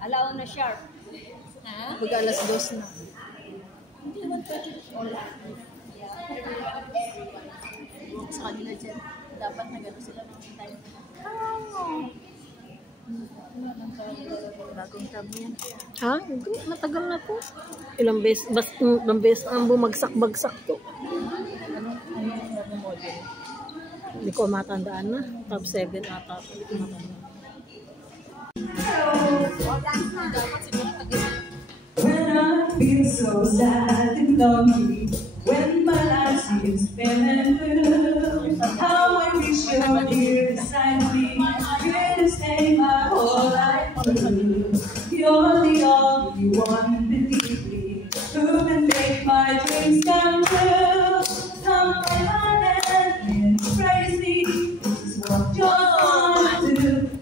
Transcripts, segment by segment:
Alaw na sharp. Ha? Pag alas 2 na. Hindi naman pwede. Wala. Sa kanila dyan, dapat na gano'n sila ng time. Bagong tabo yan. Ha? Hindi, matagal na to. Ilang beses ang bumagsak-bagsak to. Ano yung model? Hindi ko matandaan na. Top 7 ata. Hindi ko matandaan. When I feel so sad and lonely, when my life seems spinning blue, how I wish you're here beside me, here to stay my whole life through. You're the only one, believe me, who can make my dreams come true. Come on and embrace me, this is what you're gonna do.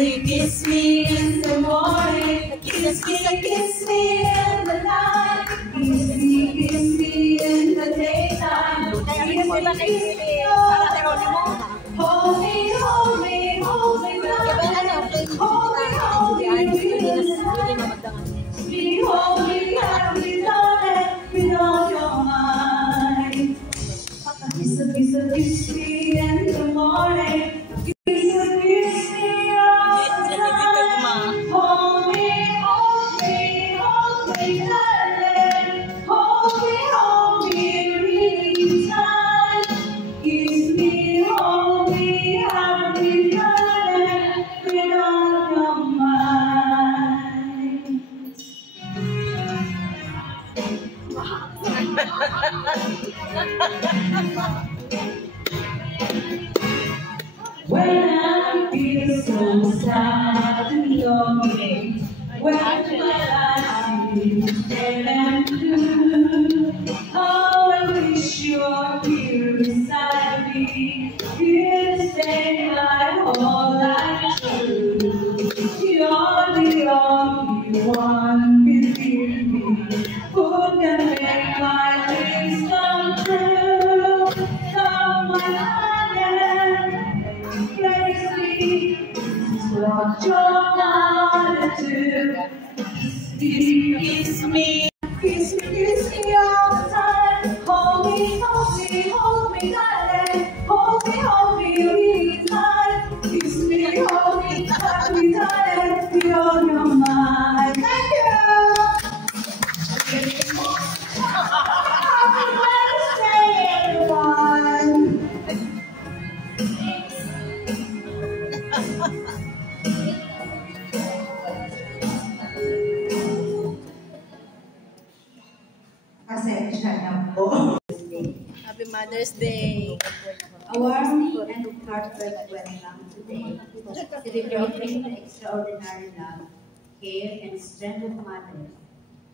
Kiss me in the morning, kiss me in the night, kiss me in the daytime, kiss me all the time. Hold me, hold me, hold me tight, hold me, hold me, hold me tightly, darling, with all your might. Kiss me in the morning, kiss me. Hold me, darling. Hold me really tight. Kiss me, hold me, darling, with all your might. When I feel so sad and lonely, when my life seems dead and blue, how I wish you're here beside me, here to stay my whole life through. You're the only one, believe me, who can make my dreams come true. Come on, crazy, this is what you're gonna do. Kiss me all the time. Hold me, darling. Hold me really tight. Kiss me, hold me, darling. Be on your mind. Thank you. Happy birthday, everyone. Pasensya na po. Happy Mother's Day! A warm and heartfelt welcome today, celebrating the extraordinary love, care, and strength of mothers.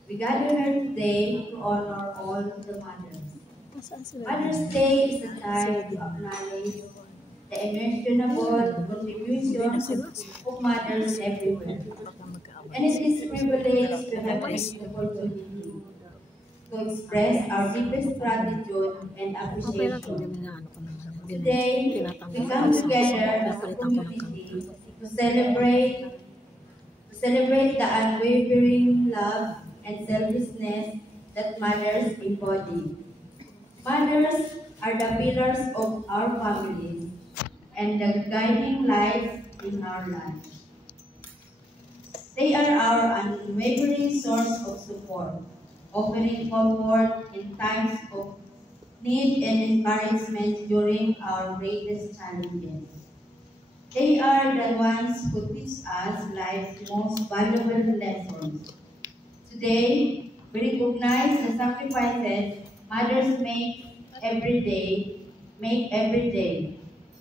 We gather here today to honor all the mothers. Mother's Day is a time to acknowledge the immeasurable contributions of mothers everywhere. And it is a privilege to have this opportunity to express our deepest gratitude and appreciation. Today, we come together as a community to celebrate the unwavering love and selflessness that mothers embody. Mothers are the pillars of our families and the guiding lights in our lives. They are our unwavering source of support, offering comfort in times of need and encouragement during our greatest challenges. They are the ones who teach us life's most valuable lessons. Today, we recognize the sacrifices mothers make every day.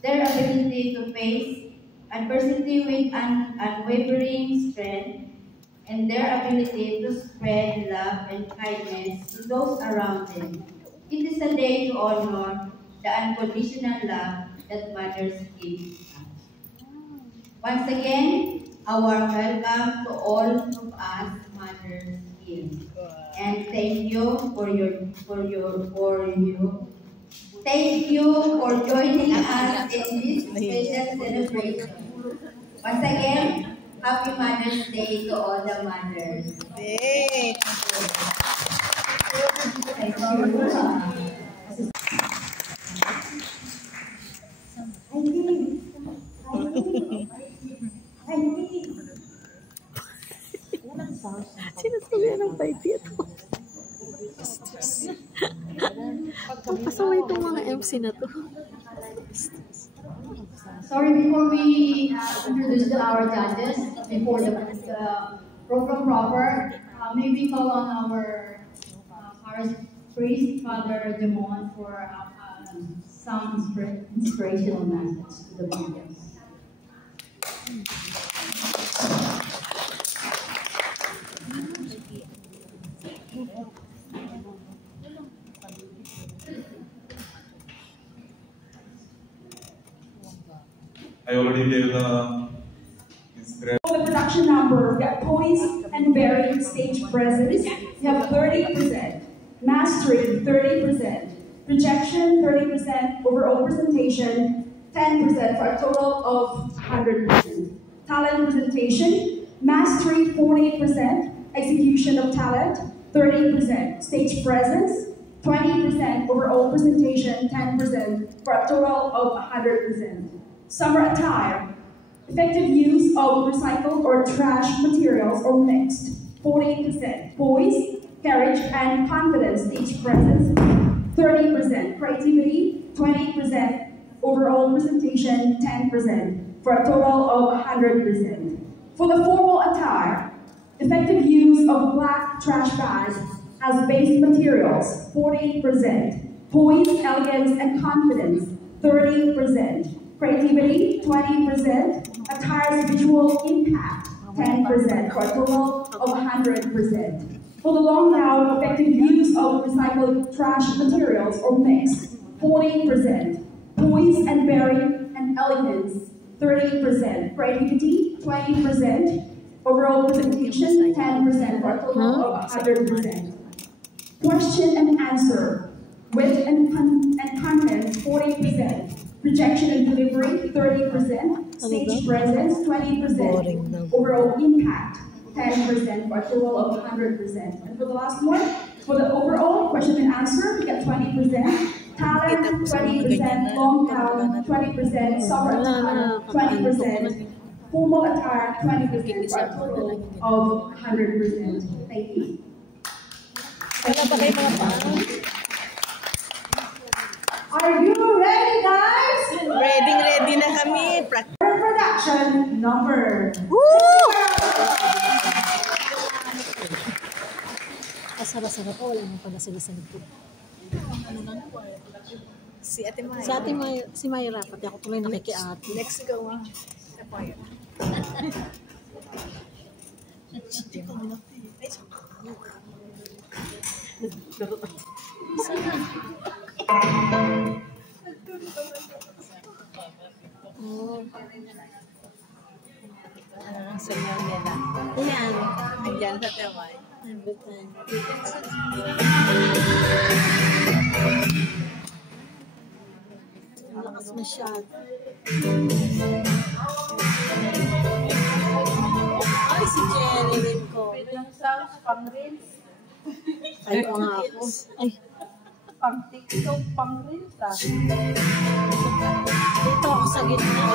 Their ability to face adversity with unwavering strength, and their ability to spread love and kindness to those around them. It is a day to honor the unconditional love that mothers give us. Once again, a warm welcome to all of us mothers here. And thank you for joining us in this special celebration. Once again, Happy Mother's Day to all the mothers. Hey. Thank you. Sinasabi ng baby ito. Pasaway itong mga MC na to. Sorry, before we introduce our judges, before the program proper, may we call on our parish priest, Father Jamon, for some inspirational message to the mothers. I already gave the inspiration. The production number, we got poise and very stage presence. We have 30%, mastery 30%, projection 30%, overall presentation 10% for a total of 100%. Talent presentation, mastery 40%, execution of talent 30%, stage presence 20%, overall presentation 10% for a total of 100%. Summer attire, effective use of recycled or trash materials or mixed, 40%. Poise, courage, and confidence, stage presence, 30%. Creativity, 20%. Overall presentation, 10%. For a total of 100%. For the formal attire, effective use of black trash bags as base materials, 40%. Poise, elegance, and confidence, 30%. Creativity, 20%. Attire's visual impact, 10%, for a total of 100%. For the long gown, effective use of recycled trash materials or mixed, 40%. Poise and bearing and elegance, 30%. Creativity, 20%. Overall presentation, 10%, for a total of 100%. Question and answer, wit and content, 40%. Projection and delivery, 30%. Stage presence, 20%. Overall impact, 10%, for a total of 100%. And for the last one, for the overall question and answer, we get 20%. Talent, 20%. Long gown, 20%. Summer attire, 20%. Formal attire, 20%. For a total of 100%. Thank you. Are you ready, guys? Ready na kami. Production number. Asara-sara pa, wala mo pala sila sa likod. Si Ate Maya. Si Ate Maya, si Mayra, pati ako tuloy nakikiate. Next go ah. Ate Maya. Ang sayaw niya na. Ayan. Nandiyan sa Teway. Ang lakas masyado. Ay, si Jenny rin ko. Ay, oo nga ako. Ay. Pang TikTok, pang Reels ah. Dito ako sa gitna.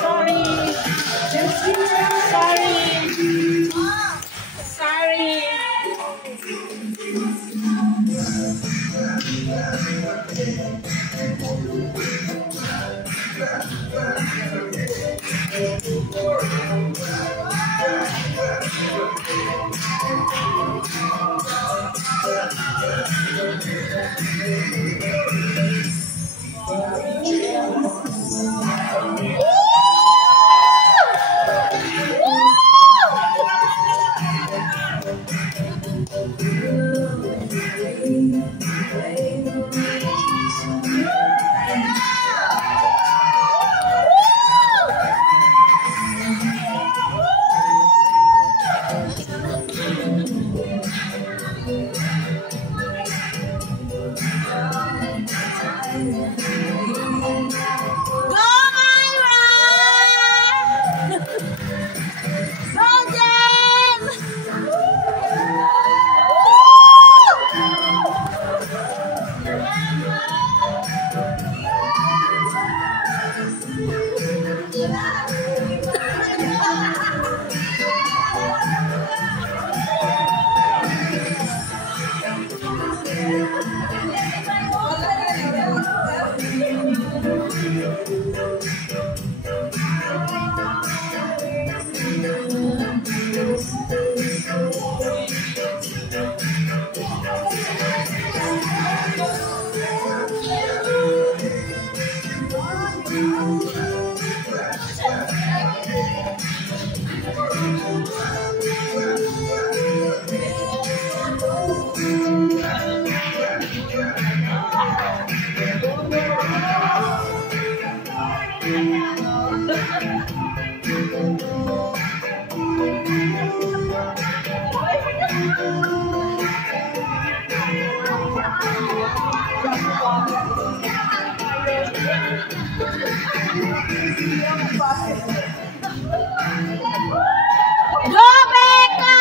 Sorry! Sorry! Sorry! Go, Becca!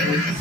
Go!